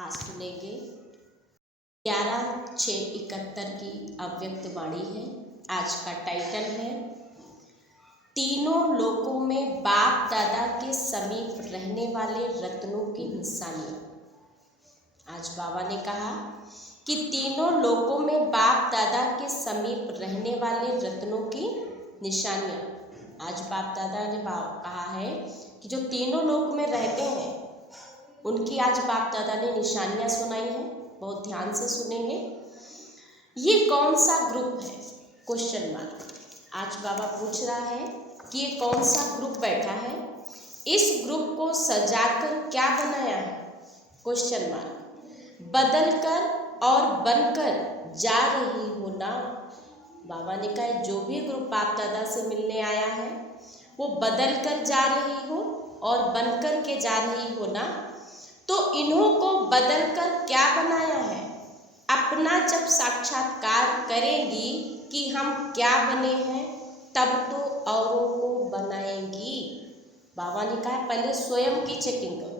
आज सुनेंगे 11/6/71 की अव्यक्त वाणी है। आज का टाइटल है तीनों लोकों में बाप दादा के समीप रहने वाले रत्नों की निशानियाँ। आज बाबा ने कहा कि तीनों लोकों में बाप दादा के समीप रहने वाले रत्नों की निशानियाँ। आज बाप दादा ने कहा है कि जो तीनों लोक में रहते हैं उनकी आज बाप दादा ने निशानियाँ सुनाई हैं। बहुत ध्यान से सुनेंगे। ये कौन सा ग्रुप है? Question mark. आज बाबा पूछ रहा है कि ये कौन सा ग्रुप बैठा है, इस ग्रुप को सजाकर क्या बनाया है? Question mark. बदलकर और बनकर जा रही हो ना। बाबा ने कहा जो भी ग्रुप बाप दादा से मिलने आया है वो बदल कर जा रही हो और बनकर के जा रही हो ना। तो इन्हों को बदल कर क्या बनाया है? अपना जब साक्षात्कार करेंगी कि हम क्या बने हैं तब तो औरों को बनाएंगी। बाबा ने कहा पहले स्वयं की चेकिंग करो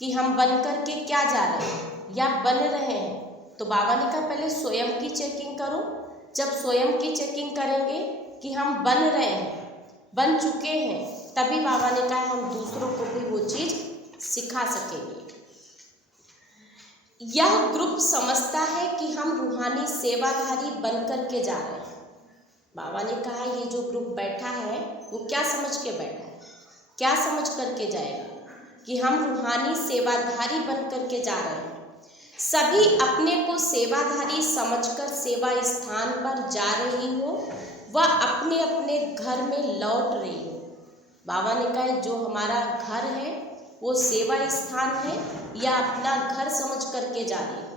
कि हम बन कर के क्या जा रहे हैं या बन रहे हैं। तो बाबा ने कहा पहले स्वयं की चेकिंग करो। जब स्वयं की चेकिंग करेंगे कि हम बन रहे हैं, बन चुके हैं, तभी बाबा ने कहा हम दूसरों को भी वो चीज़ सिखा सकेंगे। यह ग्रुप समझता है कि हम रूहानी सेवाधारी बनकर के जा रहे हैं। बाबा ने कहा ये जो ग्रुप बैठा है वो क्या समझ के बैठा है, क्या समझ करके जाएगा कि हम रूहानी सेवाधारी बनकर के जा रहे हैं। सभी अपने को सेवाधारी समझकर सेवा स्थान पर जा रही हो व अपने अपने घर में लौट रही हो। बाबा ने कहा जो हमारा घर है वो सेवा स्थान है या अपना घर समझ करके जा रही हो।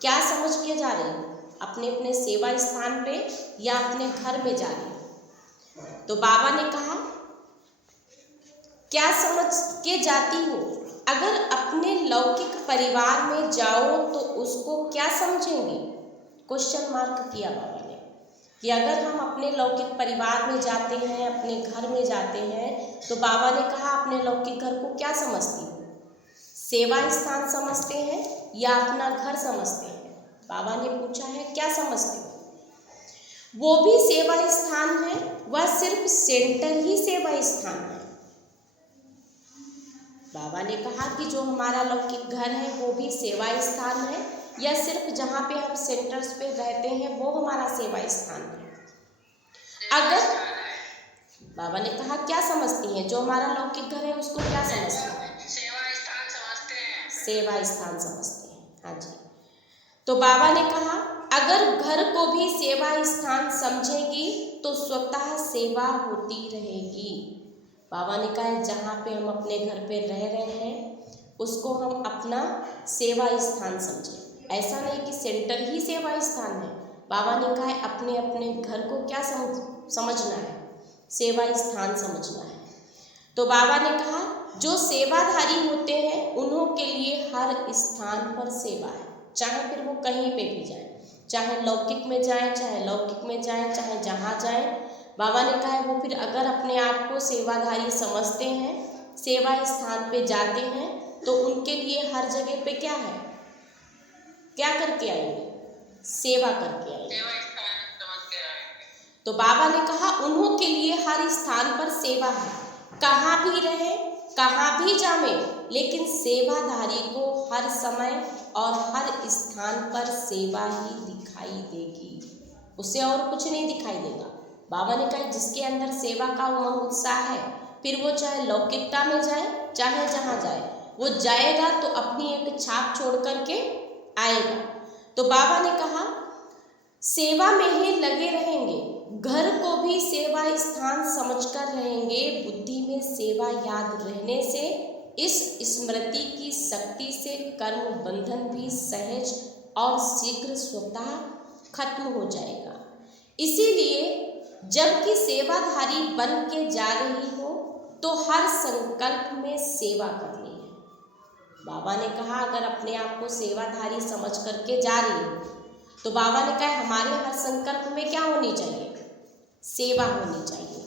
क्या समझ के जा रही हो? अपने अपने सेवा स्थान पे या अपने घर में जा रही हो। तो बाबा ने कहा क्या समझ के जाती हो? अगर अपने लौकिक परिवार में जाओ तो उसको क्या समझेंगे? क्वेश्चन मार्क किया बाबा ने कि अगर हम अपने लौकिक परिवार में जाते हैं, अपने घर में जाते हैं, तो बाबा ने कहा अपने लौकिक घर को क्या समझती हो? सेवा स्थान समझते हैं या अपना घर समझते हैं? बाबा ने पूछा है क्या समझते हो? वो भी सेवा स्थान है, वह सिर्फ सेंटर ही सेवा स्थान है। बाबा ने कहा कि जो हमारा लौकिक घर है वो भी सेवा स्थान है या सिर्फ जहाँ पे हम सेंटर्स पे रहते हैं वो हमारा सेवा स्थान है। अगर बाबा ने कहा क्या समझती हैं? जो हमारा लौकिक घर है उसको क्या समझते हैं? सेवा स्थान समझते हैं। सेवा स्थान समझते हैं। हाँ जी। तो बाबा ने कहा अगर घर को भी सेवा स्थान समझेगी तो स्वतः सेवा होती रहेगी। बाबा ने कहा जहाँ पे हम अपने घर पे रह रहे हैं उसको हम अपना सेवा स्थान समझें। ऐसा नहीं कि सेंटर ही सेवा स्थान है। बाबा ने कहा अपने अपने घर को क्या समझना है? सेवा स्थान समझना है। तो बाबा ने कहा जो सेवाधारी होते हैं उन्हों के लिए हर स्थान पर सेवा है, चाहे फिर वो कहीं पे भी जाए, चाहे लौकिक में जाए, चाहे लौकिक में जाए, चाहे जहाँ जाए। बाबा ने कहा वो फिर अगर अपने आप को सेवाधारी समझते हैं, सेवा स्थान पे जाते हैं, तो उनके लिए हर जगह पे क्या है, क्या करके आएंगे? सेवा करके आएंगे। तो बाबा ने कहा उन्हों के लिए हर स्थान पर सेवा है। कहाँ भी रहे, कहाँ भी जावे, लेकिन सेवाधारी को हर समय और हर स्थान पर सेवा ही दिखाई देगी, उसे और कुछ नहीं दिखाई देगा। बाबा ने कहा जिसके अंदर सेवा का उमंग उत्साह है, फिर वो चाहे लौकिकता में जाए, चाहे जहाँ जाए, वो जाएगा तो अपनी एक छाप छोड़ करके आएगा। तो बाबा ने कहा सेवा में ही लगे रहेंगे, घर को भी सेवा स्थान समझकर रहेंगे। बुद्धि में सेवा याद रहने से इस स्मृति की शक्ति से कर्म बंधन भी सहज और शीघ्र स्वतः खत्म हो जाएगा। इसीलिए जबकि सेवाधारी बन के जा रही हो तो हर संकल्प में सेवा करनी है। बाबा ने कहा अगर अपने आप को सेवाधारी समझ करके जा रही हो तो बाबा ने कहा हमारे हर संकल्प में क्या होनी चाहिए? सेवा होनी चाहिए।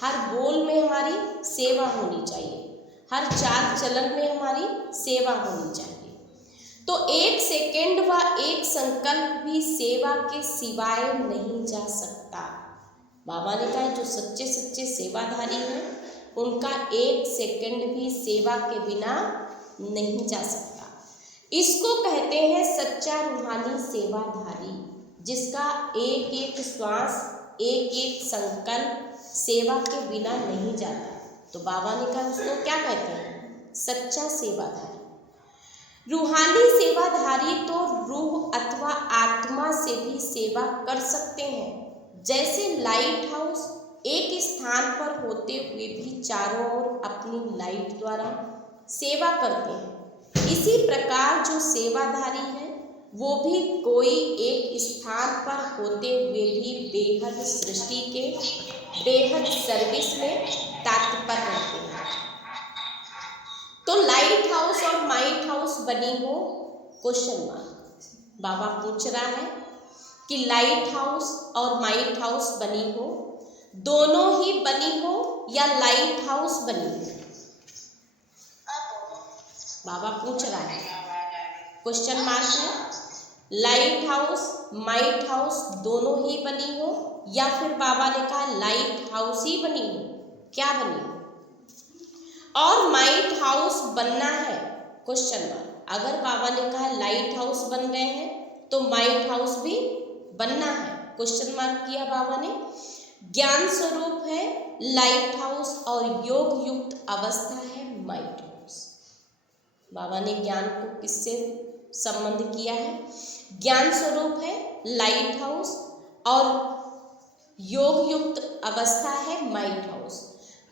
हर बोल में हमारी सेवा होनी चाहिए, हर चाल चलन में हमारी सेवा होनी चाहिए। तो एक सेकंड व एक संकल्प भी सेवा के सिवाय नहीं जा सकता। बाबा ने कहा जो सच्चे सच्चे सेवाधारी हैं उनका एक सेकंड भी सेवा के बिना नहीं जा सकता। इसको कहते हैं सच्चा रूहानी सेवाधारी, जिसका एक एक श्वास एक एक संकल्प सेवा के बिना नहीं जाता। तो बाबा ने कहा उसको क्या कहते हैं? सच्चा सेवाधारी। रूहानी सेवाधारी तो रूह अथवा आत्मा से भी सेवा कर सकते हैं। जैसे लाइट हाउस एक स्थान पर होते हुए भी चारों ओर अपनी लाइट द्वारा सेवा करते हैं, इसी प्रकार जो सेवाधारी है वो भी कोई एक स्थान पर होते हुए भी बेहद सृष्टि के बेहद सर्विस में तत्पर रहते हैं। तो लाइट हाउस और माइट हाउस बनी हो? Question mark. बाबा पूछ रहा है कि लाइट हाउस और माइट हाउस बनी हो, दोनों ही बनी हो या लाइट हाउस बनी हो? बाबा पूछ रहा है, क्वेश्चन मार्क है। लाइट हाउस माइट हाउस दोनों ही बनी हो या फिर बाबा ने कहा लाइट हाउस ही बनी हो? क्या बनी हो? और माइट हाउस बनना है? Question mark. अगर बाबा ने कहा लाइट हाउस बन गए हैं तो माइट हाउस भी बनना है? क्वेश्चन मार्क किया बाबा ने। ज्ञान स्वरूप है लाइट हाउस और योग युक्त अवस्था है माइट हाउस। बाबा ने ज्ञान को किससे संबंध किया है? ज्ञान स्वरूप है लाइट हाउस और योग युक्त अवस्था है माइट हाउस।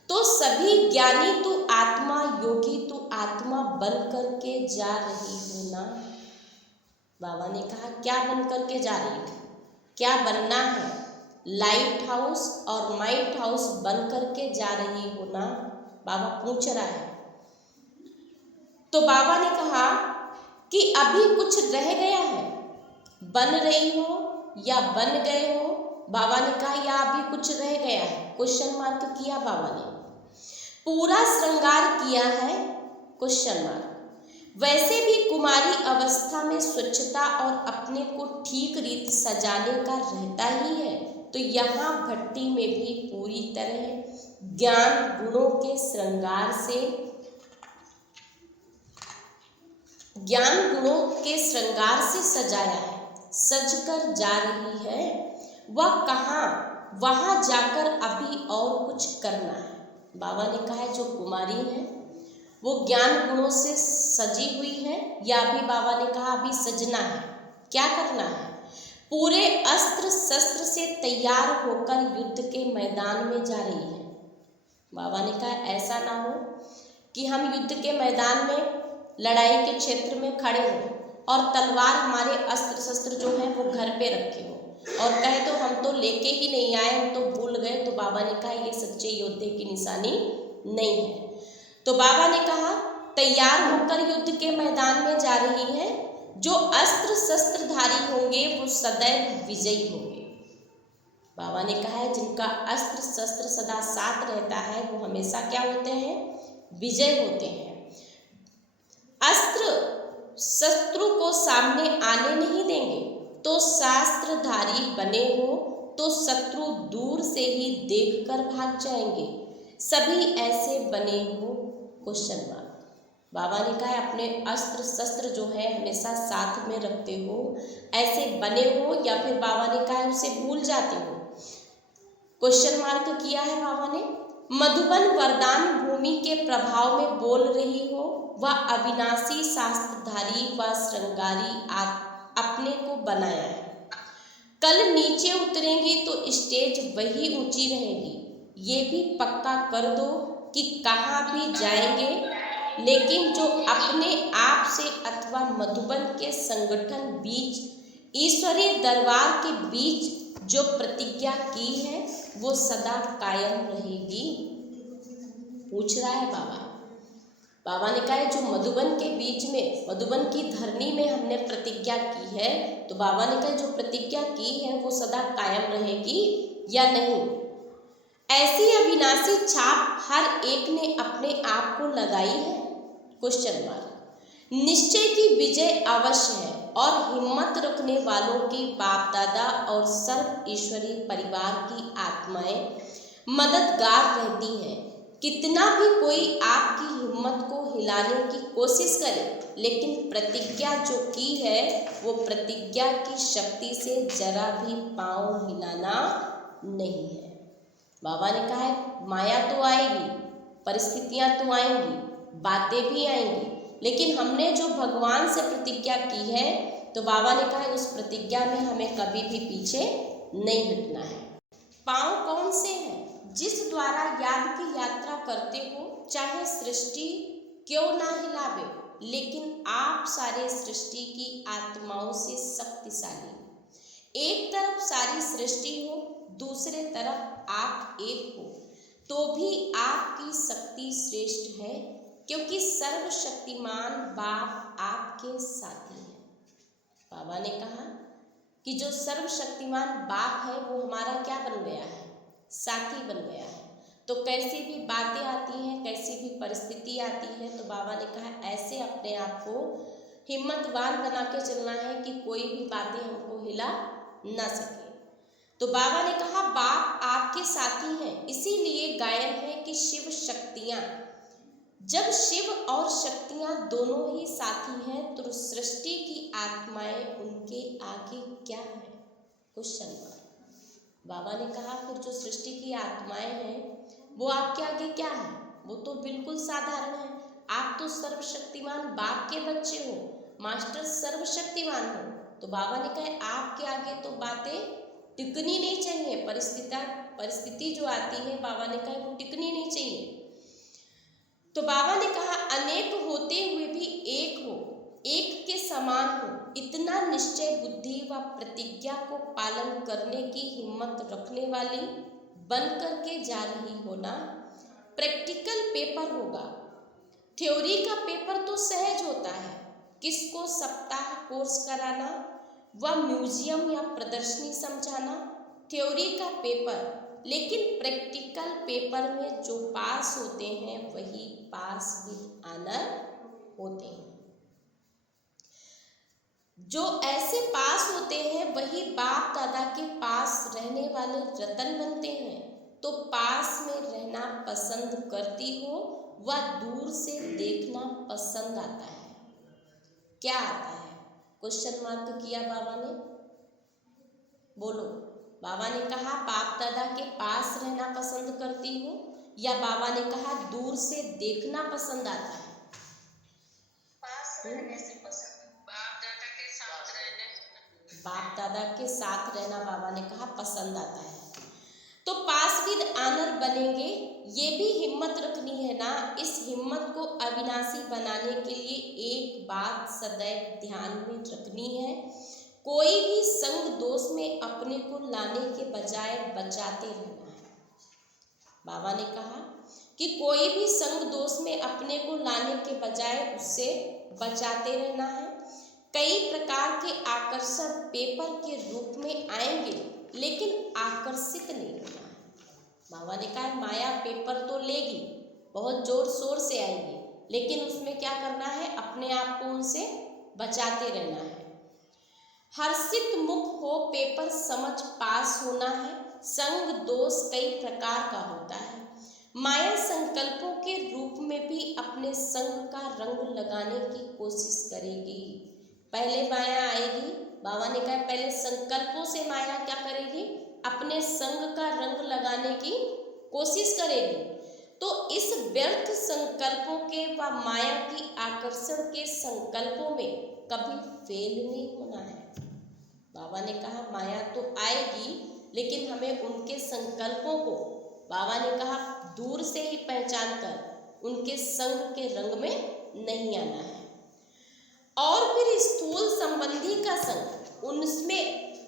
तो सभी ज्ञानी तू आत्मा, योगी तू आत्मा बन करके जा रही हो ना? बाबा ने कहा क्या बन करके जा रही हो? क्या बनना है? लाइट हाउस और माइट हाउस बन करके जा रही हो ना? बाबा पूछ रहा है। तो बाबा ने कहा कि अभी कुछ रह गया है, बन रही हो या बन गए हो? बाबा ने कहा या अभी कुछ रह गया है? क्वेश्चन मार्क किया बाबा ने। पूरा श्रृंगार किया है? Question mark. वैसे भी कुमारी अवस्था में स्वच्छता और अपने को ठीक रीत सजाने का रहता ही है, तो यहाँ भट्टी में भी पूरी तरह ज्ञान गुणों के श्रृंगार से सजाया है, सजकर जा रही है। वह कहाँ? वहाँ जाकर अभी और कुछ करना है। बाबा ने कहा है जो कुमारी है वो ज्ञान गुणों से सजी हुई है, या अभी बाबा ने कहा अभी सजना है। क्या करना है? पूरे अस्त्र शस्त्र से तैयार होकर युद्ध के मैदान में जा रही है। बाबा ने कहा ऐसा ना हो कि हम युद्ध के मैदान में लड़ाई के क्षेत्र में खड़े हों और तलवार हमारे अस्त्र शस्त्र जो है वो घर पे रखे हो और कहे तो हम तो लेके ही नहीं आए, हम तो भूल गए। तो बाबा ने कहा ये सच्चे योद्धे की निशानी नहीं है। तो बाबा ने कहा तैयार होकर युद्ध के मैदान में जा रही है। जो अस्त्र शस्त्रधारी होंगे वो सदैव विजयी होंगे। बाबा ने कहा है जिनका अस्त्र शस्त्र सदा साथ रहता है वो हमेशा क्या होते हैं? विजय होते हैं। अस्त्र शत्रु को सामने आने नहीं देंगे। तो शास्त्रधारी बने हो तो शत्रु दूर से ही देखकर भाग जाएंगे। सभी ऐसे बने हो? Question mark. बाबा ने कहा अपने अस्त्र शस्त्र जो है हमेशा साथ में रखते हो, ऐसे बने हो या फिर बाबा ने कहा उसे भूल जाते हो? क्वेश्चन मार्क किया है बाबा ने। मधुबन वरदान भूमि के प्रभाव में बोल रही हो, वह अविनाशी शास्त्रधारी व श्रृंगारी अपने को बनाया है। कल नीचे उतरेंगी तो स्टेज वही ऊंची रहेगी। ये भी पक्का कर दो कि कहाँ भी जाएंगे, लेकिन जो अपने आप से अथवा मधुबन के संगठन बीच ईश्वरीय दरबार के बीच जो प्रतिज्ञा की है वो सदा कायम रहेगी। पूछ रहा है बाबा। बाबा ने कहा है जो मधुबन के बीच में, मधुबन की धरनी में हमने प्रतिज्ञा की है, तो बाबा ने कहा जो प्रतिज्ञा की है वो सदा कायम रहेगी या नहीं? ऐसी अविनाशी छाप हर एक ने अपने आप को लगाई है? Question mark. निश्चय की विजय अवश्य है और हिम्मत रखने वालों के बाप दादा और सर्व ईश्वरीय परिवार की आत्माएं मददगार रहती हैं। कितना भी कोई आपकी हिम्मत को हिलाने की कोशिश करे, लेकिन प्रतिज्ञा जो की है वो प्रतिज्ञा की शक्ति से जरा भी पांव हिलाना नहीं है। बाबा ने कहा है माया तो आएगी, परिस्थितियां तो आएंगी, बातें भी आएंगी, लेकिन हमने जो भगवान से प्रतिज्ञा की है तो बाबा ने कहा है उस प्रतिज्ञा में हमें कभी भी पीछे नहीं हटना है। पांव कौन से हैं? जिस द्वारा याद की यात्रा करते हो, चाहे सृष्टि क्यों ना हिलावे, लेकिन आप सारे सृष्टि की आत्माओं से शक्तिशाली। एक तरफ सारी सृष्टि हो, दूसरे तरफ आप एक हो, तो भी आपकी शक्ति श्रेष्ठ है, क्योंकि सर्वशक्तिमान बाप आपके साथी हैं। बाबा ने कहा कि जो सर्वशक्तिमान बाप है वो हमारा क्या बन गया है? साथी बन गया है। तो कैसी भी बातें आती हैं, कैसी भी परिस्थिति आती है, तो बाबा ने कहा ऐसे अपने आप को हिम्मतवान बना के चलना है कि कोई भी बातें हमको हिला ना सके। तो बाबा ने कहा बाप आपके साथी हैं, इसीलिए गायन है कि शिव शक्तियाँ। जब शिव और शक्तियाँ दोनों ही साथी हैं तो सृष्टि की आत्माएं उनके आगे क्या है? Question mark. बाबा ने कहा फिर जो सृष्टि की आत्माएं हैं वो आपके आगे क्या है? वो तो बिल्कुल साधारण है। आप तो सर्वशक्तिमान बाप के बच्चे हो, मास्टर सर्वशक्तिमान हो। तो बाबा ने कहा आपके आगे तो बातें टिकनी नहीं चाहिए। परिस्थिति जो आती है बाबा ने कहा वो टिकनी नहीं चाहिए। तो बाबा ने कहा अनेक होते हुए भी एक हो, एक के समान हो, इतना निश्चय बुद्धि व प्रतिज्ञा को पालन करने की हिम्मत रखने वाली बन करके जा रही हो ना। प्रैक्टिकल पेपर होगा। थ्योरी का पेपर तो सहज होता है, किसको सप्ताह कोर्स कराना व म्यूजियम या प्रदर्शनी समझाना, थ्योरी का पेपर। लेकिन प्रैक्टिकल पेपर में जो पास होते हैं वही पास विद ऑनर होते हैं। जो ऐसे पास होते हैं वही बाप दादा के पास रहने वाले रतन बनते हैं। तो पास में रहना पसंद करती हो व दूर से देखना पसंद आता है। क्या आता है? क्वेश्चन मार्क किया बाबा ने। बोलो। बाबा ने कहा बाप दादा के पास रहना पसंद करती हो, या बाबा ने कहा दूर से देखना पसंद आता है? पास रहने से पसंद, बाप दादा के साथ रहने। बाप दादा के साथ रहना बाबा ने कहा पसंद आता है। तो पास विद ऑनर बनेंगे, ये भी हिम्मत रखनी है ना। इस हिम्मत को अविनाशी बनाने के लिए एक बात सदैव ध्यान में रखनी है, कोई भी संग दोष में अपने को लाने के बजाय बचाते रहना है। बाबा ने कहा कि कोई भी संग दोष में अपने को लाने के बजाय उससे बचाते रहना है। कई प्रकार के आकर्षण पेपर के रूप में आएंगे, लेकिन आकर्षित नहीं होना है। बाबा ने कहा माया पेपर तो लेगी, बहुत जोर शोर से आएगी, लेकिन उसमें क्या करना है? अपने आप को उनसे बचाते रहना है। हर्षित मुख हो पेपर समझ पास होना है। संग दोष कई प्रकार का होता है। माया संकल्पों के रूप में भी अपने संग का रंग लगाने की कोशिश करेगी। पहले माया आएगी, बाबा ने कहा पहले संकल्पों से माया क्या करेगी? अपने संग का रंग लगाने की कोशिश करेगी। तो इस व्यर्थ संकल्पों के व माया की आकर्षण के संकल्पों में कभी फेल नहीं होना है। बाबा ने कहा माया तो आएगी, लेकिन हमें उनके संकल्पों को बाबा ने कहा दूर से ही पहचान कर उनके संग के रंग में नहीं आना है। और फिर स्थूल संबंधी का संग,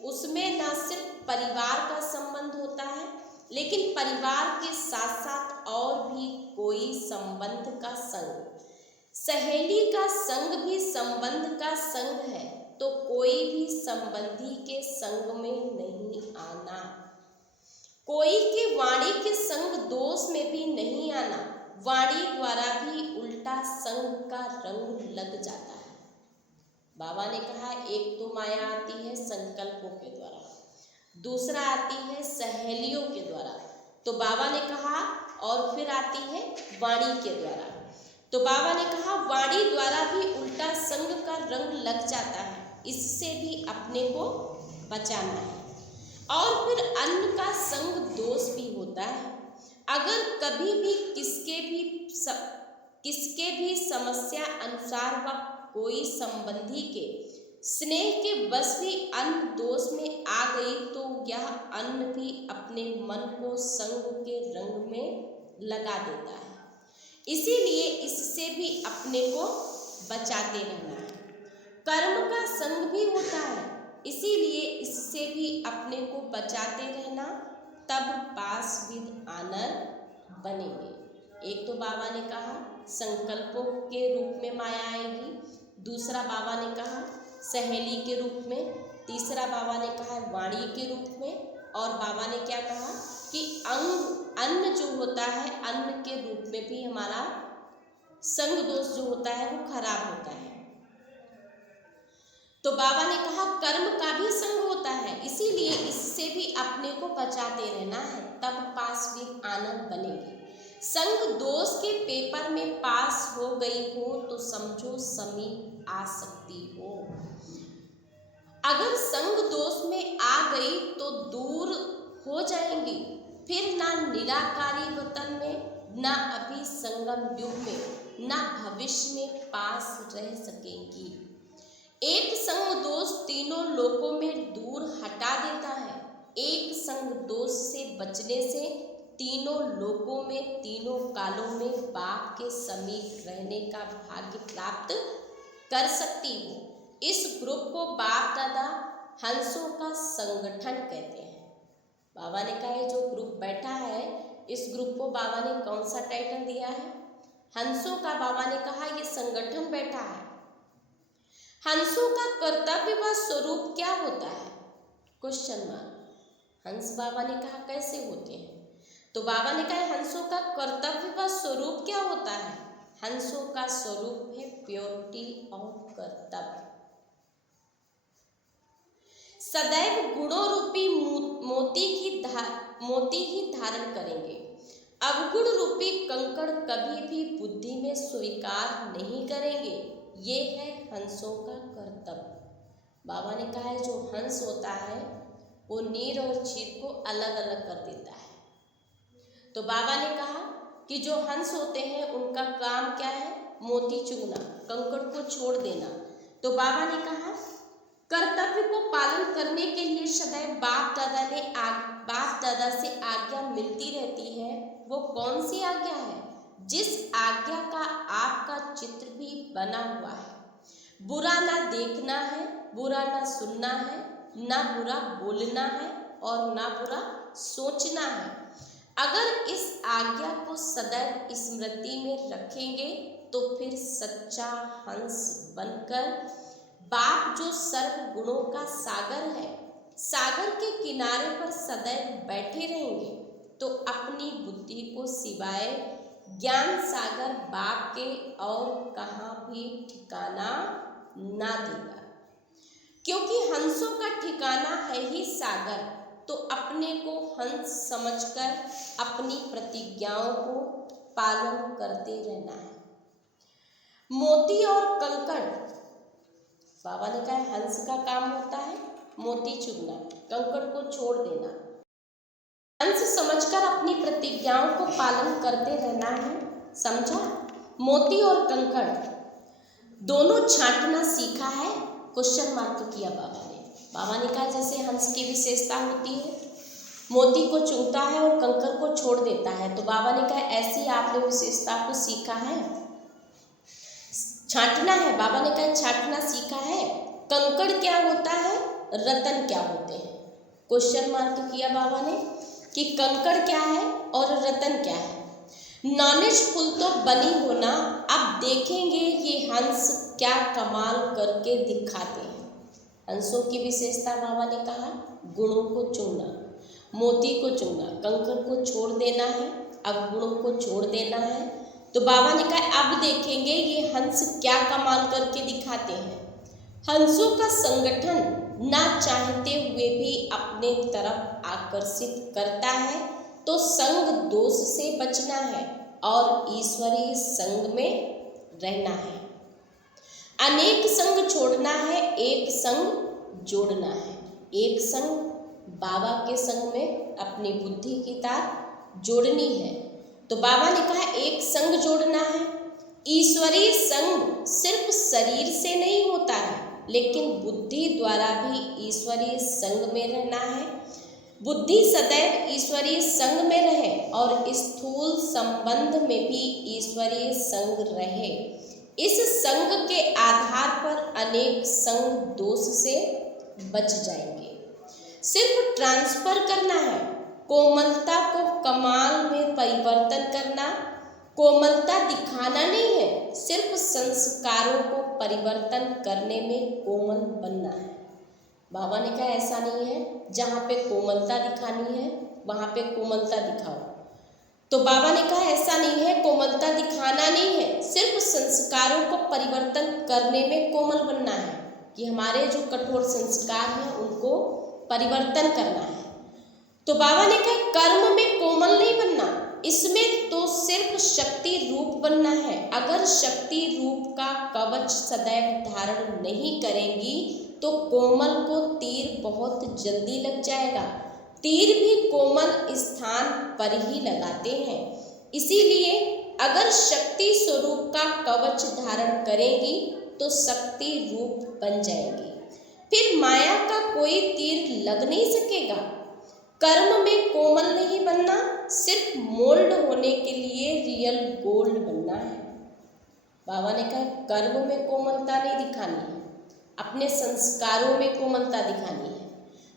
उसमें न सिर्फ परिवार का संबंध होता है, लेकिन परिवार के साथ साथ और भी कोई संबंध का संग। सहेली का संग भी संबंध का संग है, तो कोई भी संबंधी के संग में नहीं आना। कोई के वाणी के संग दोष में भी नहीं आना। वाणी द्वारा भी उल्टा संग का रंग लग जाता है। बाबा ने कहा एक तो माया आती है संकल्पों के द्वारा, दूसरा आती है सहेलियों के द्वारा, तो बाबा ने कहा और फिर आती है वाणी के द्वारा। तो बाबा ने कहा वाणी द्वारा भी उल्टा संग का रंग लग जाता है, इससे भी अपने को बचाना है। और फिर अन्न का संग दोष भी होता है। अगर कभी भी किसके भी समस्या अनुसार व कोई संबंधी के स्नेह के बस भी अन्न दोष में आ गई तो यह अन्न भी अपने मन को संग के रंग में लगा देता है। इसीलिए इससे भी अपने को बचाते रहना है। कर्म का संग भी होता है, इसीलिए इससे भी अपने को बचाते रहना, तब पास विद आनर बनेंगे। एक तो बाबा ने कहा संकल्पों के रूप में माया आएगी, दूसरा बाबा ने कहा सहेली के रूप में, तीसरा बाबा ने कहा वाणी के रूप में, और बाबा ने क्या कहा कि अन्न जो होता है अन्न के रूप में भी हमारा संग दोष जो होता है वो खराब होता है। तो बाबा ने कहा कर्म का भी संग होता है, इसीलिए इससे भी अपने को बचाते रहना है, तब पास भी आनंद बनेगी। संग दोष के पेपर में पास हो गई हो तो समझो समीप आ सकती हो। अगर संग दोष में आ गई तो दूर हो जाएंगी, फिर ना निराकारी वतन में, ना अभी संगम युग में, ना भविष्य में पास रह सकेंगी। एक संग दोष तीनों लोकों में दूर हटा देता है। एक संग दोष से बचने से तीनों लोकों में तीनों कालों में बाप के समीप रहने का भाग्य प्राप्त कर सकती हो। इस ग्रुप को बाप दादा हंसों का संगठन कहते हैं। बाबा ने कहा ये जो ग्रुप बैठा है इस ग्रुप को बाबा ने कौन सा टाइटल दिया है? हंसों का। बाबा ने कहा ये संगठन बैठा है। हंसों का कर्तव्य व स्वरूप क्या होता है? Question mark. हंस बाबा ने कहा कैसे होते हैं? तो बाबा ने कहा हंसों का कर्तव्य व स्वरूप क्या होता है? हंसों का स्वरूप है प्योरिटी और कर्तव्य। सदैव गुणों रूपी मोती ही धारण करेंगे। अवगुण रूपी कंकड़ कभी भी बुद्धि में स्वीकार नहीं करेंगे। ये है हंसों का कर्तव्य। बाबा ने कहा है जो हंस होता है वो नीर और चीर को अलग अलग कर देता है। तो बाबा ने कहा कि जो हंस होते हैं उनका काम क्या है? मोती चुगना, कंकड़ को छोड़ देना। तो बाबा ने कहा कर्तव्य को पालन करने के लिए सदैव बाप दादा से आज्ञा मिलती रहती है। वो कौन सी आज्ञा है? जिस आज्ञा का आपका चित्र भी बना हुआ है। बुरा ना देखना है, बुरा ना सुनना है, ना बुरा बोलना है और ना बुरा सोचना है। अगर इस आज्ञा को सदैव स्मृति में रखेंगे तो फिर सच्चा हंस बनकर बाप जो सर्व गुणों का सागर है, सागर के किनारे पर सदैव बैठे रहेंगे तो अपनी बुद्धि को सिवाय ज्ञान सागर बाप के और कहाँ भी ठिकाना ना देगा। क्योंकि हंसों का ठिकाना है ही सागर, तो अपने को हंस समझकर अपनी प्रतिज्ञाओं को पालन करते रहना है। मोती और कंकड़, बाबा ने कहा हंस का काम होता है मोती चुगना, कंकड़ को छोड़ देना। हंस समझकर अपनी प्रतिज्ञाओं को पालन करते रहना है, समझा? मोती और कंकड़ दोनों छांटना सीखा है? क्वेश्चन मार्क किया बाबा ने। बाबा ने कहा जैसे हंस की विशेषता होती है मोती को चुगता है और कंकड़ को छोड़ देता है, तो बाबा ने कहा ऐसी आपने विशेषता को सीखा है, छांटना है। बाबा ने कहा छांटना सीखा है। कंकड़ क्या होता है, रतन क्या होते हैं? क्वेश्चन मार्क किया बाबा ने कि कंकड़ क्या है और रतन क्या है। नॉलेजफुल तो बनी हो ना। अब देखेंगे ये हंस क्या कमाल करके दिखाते हैं। हंसों की विशेषता बाबा ने कहा गुणों को चुनना, मोती को चुनना, कंकड़ को छोड़ देना है, अवगुणों को छोड़ देना है तो बाबा ने कहा अब देखेंगे ये हंस क्या कमाल करके दिखाते हैं। हंसों का संगठन ना चाहते हुए भी अपने तरफ आकर्षित करता है, तो संग दोष से बचना है और ईश्वरीय संग में रहना है। अनेक संग छोड़ना है, एक संग जोड़ना है। एक संग बाबा के संग में अपनी बुद्धि की तार जोड़नी है। तो बाबा ने कहा एक संग जोड़ना है। ईश्वरीय संग सिर्फ शरीर से नहीं होता है, लेकिन बुद्धि द्वारा भी ईश्वरीय संग में रहना है। बुद्धि सदैव ईश्वरीय संग में रहे और स्थूल संबंध में भी ईश्वरीय संग रहे। इस संग के आधार पर अनेक संग दोष से बच जाएंगे। सिर्फ ट्रांसफर करना है, कोमलता को कमाल में परिवर्तन करना। कोमलता दिखाना नहीं है, सिर्फ संस्कारों को परिवर्तन करने में कोमल बनना है। बाबा ने कहा ऐसा नहीं है जहाँ पे कोमलता दिखानी है वहाँ पे कोमलता दिखाओ। तो बाबा ने कहा ऐसा नहीं है, कोमलता दिखाना नहीं है, सिर्फ संस्कारों को परिवर्तन करने में कोमल बनना है कि हमारे जो कठोर संस्कार हैं उनको परिवर्तन करना है। तो बाबा ने कहा कर्म में कोमल नहीं बनना, इसमें तो सिर्फ शक्ति रूप बनना है। अगर शक्ति रूप का कवच सदैव धारण नहीं करेंगी तो कोमल को तीर बहुत जल्दी लग जाएगा। तीर भी कोमल स्थान पर ही लगाते हैं, इसीलिए अगर शक्ति स्वरूप का कवच धारण करेंगी तो शक्ति रूप बन जाएगी, फिर माया का कोई तीर लग नहीं सकेगा। कर्म में कोमल नहीं बनना, सिर्फ मोल्ड होने के लिए रियल गोल्ड बनना है। बाबा ने कहा कर्म में कोमलता नहीं दिखानी है, अपने संस्कारों में कोमलता दिखानी है।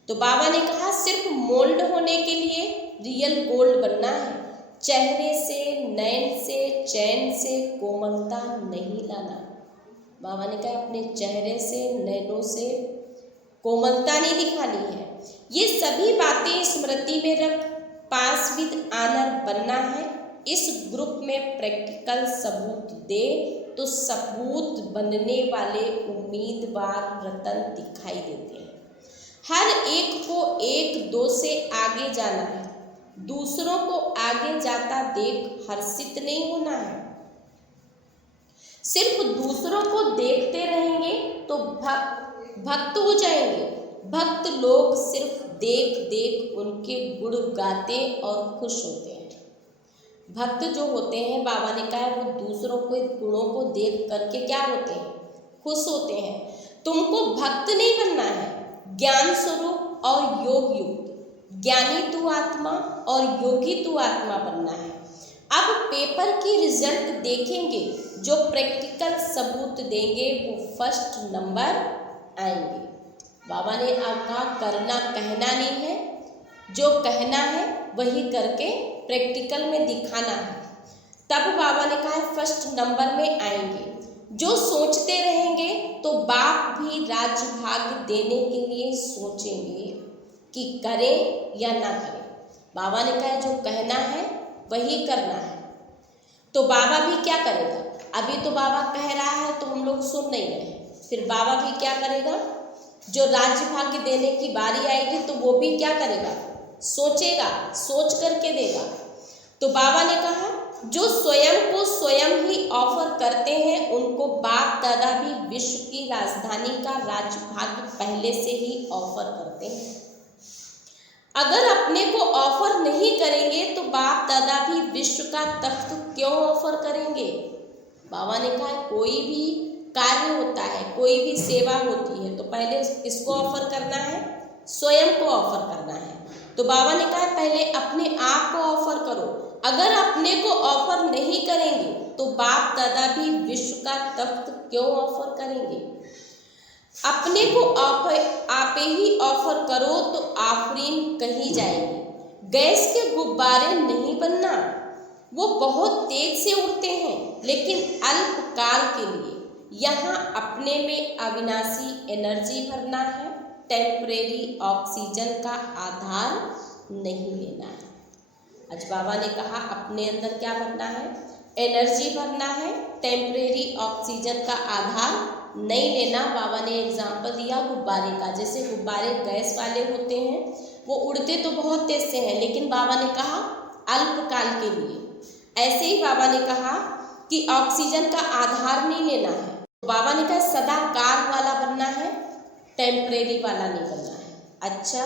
तो बाबा ने कहा सिर्फ मोल्ड होने के लिए रियल गोल्ड बनना है। चेहरे से, नैन से, चैन से कोमलता नहीं लाना। बाबा ने कहा अपने चेहरे से, नैनों से कोमलता नहीं दिखानी है। ये सभी बातें स्मृति में रख पास विद आनर बनना है। इस ग्रुप में प्रैक्टिकल सबूत दे तो सबूत बनने वाले उम्मीदवार रतन दिखाई देते हैं। हर एक को एक दो से आगे जाना है, दूसरों को आगे जाता देख हर्षित नहीं होना है। सिर्फ दूसरों को देखते रहेंगे तो भक्त हो जाएंगे। भक्त लोग सिर्फ देख देख उनके गुण गाते और खुश होते हैं। भक्त जो होते हैं बाबा ने कहा वो दूसरों के गुणों को देख करके क्या होते हैं, खुश होते हैं। तुमको भक्त नहीं बनना है, ज्ञान स्वरूप और योग युक्त। ज्ञानी तू आत्मा और योगी तू आत्मा बनना है। अब पेपर की रिजल्ट देखेंगे, जो प्रैक्टिकल सबूत देंगे वो फर्स्ट नंबर आएंगे। बाबा ने अब कहा करना कहना नहीं है, जो कहना है वही करके प्रैक्टिकल में दिखाना है। तब बाबा ने कहा फर्स्ट नंबर में आएंगे। जो सोचते रहेंगे तो बाप भी राज्य भाग देने के लिए सोचेंगे कि करें या ना करें। बाबा ने कहा जो कहना है वही करना है। तो बाबा भी क्या करेगा, अभी तो बाबा कह रहा है तो हम लोग सुन नहीं रहे हैं, फिर बाबा भी क्या करेगा, जो राज्य भाग्य देने की बारी आएगी तो वो भी क्या करेगा, सोचेगा, सोच करके देगा। तो बाबा ने कहा जो स्वयं को स्वयं ही ऑफर करते हैं उनको बाप दादा भी विश्व की राजधानी का राज्य भाग्य पहले से ही ऑफर करते हैं। अगर अपने को ऑफर नहीं करेंगे तो बाप दादा भी विश्व का तख्त क्यों ऑफर करेंगे। बाबा ने कहा कोई भी कार्य होता है, कोई भी सेवा होती है तो पहले किसको ऑफर करना है, स्वयं को ऑफर करना है। तो बाबा ने कहा पहले अपने आप को ऑफर करो। अगर अपने को ऑफर नहीं करेंगे तो बाप दादा भी विश्व का तख्त क्यों ऑफर करेंगे। अपने को आप ही ऑफर करो तो आफरीन कही जाएगी। गैस के गुब्बारे नहीं बनना, वो बहुत तेज से उड़ते हैं लेकिन अल्पकाल के लिए। यहाँ अपने में अविनाशी एनर्जी भरना है, टेम्परेरी ऑक्सीजन का आधार नहीं लेना है। आज बाबा ने कहा अपने अंदर क्या भरना है, एनर्जी भरना है, टेम्परेरी ऑक्सीजन का आधार नहीं लेना। बाबा ने एग्जाम्पल दिया गुब्बारे का, जैसे गुब्बारे गैस वाले होते हैं, वो उड़ते तो बहुत तेज से हैं, लेकिन बाबा ने कहा अल्पकाल के लिए। ऐसे ही बाबा ने कहा कि ऑक्सीजन का आधार नहीं लेना है। बाबा ने कहा सदाकार वाला बनना है, टेम्परेरी वाला नहीं बनना है। अच्छा,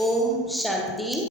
ओम शांति।